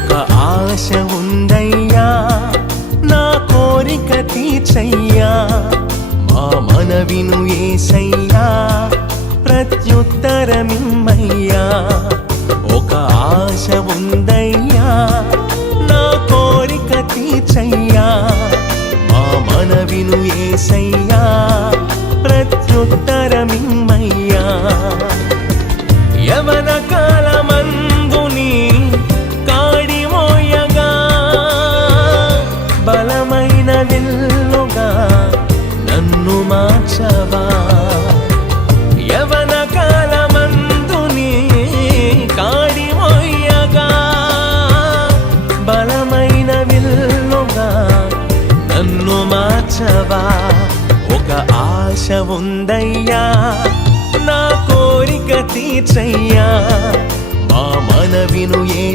ఒక ఆశ ఉందయ్యా నా కోరిక తీర్చయ్యా మా మనవిను యేసయ్యా ప్రత్యుత్తరమిమ్మయ్యా ఒక ఆశ ఉందయ్యా నా కోరిక తీర్చయ్యా మా మనవిను యేసయ్యా ప్రత్యుత్తరమిమ్మయ్యా యవన కాలమందుని కాడి మోయగా బలమైన విల్లుగా నన్ను మార్చవా యవన కాలమందుని కాడి మోయగా బలమైన విల్లుగా నన్ను మార్చవా ఒక ఆశ ఉందయ్యా నా కోరిక తీర్చయ్యా మా మనవిను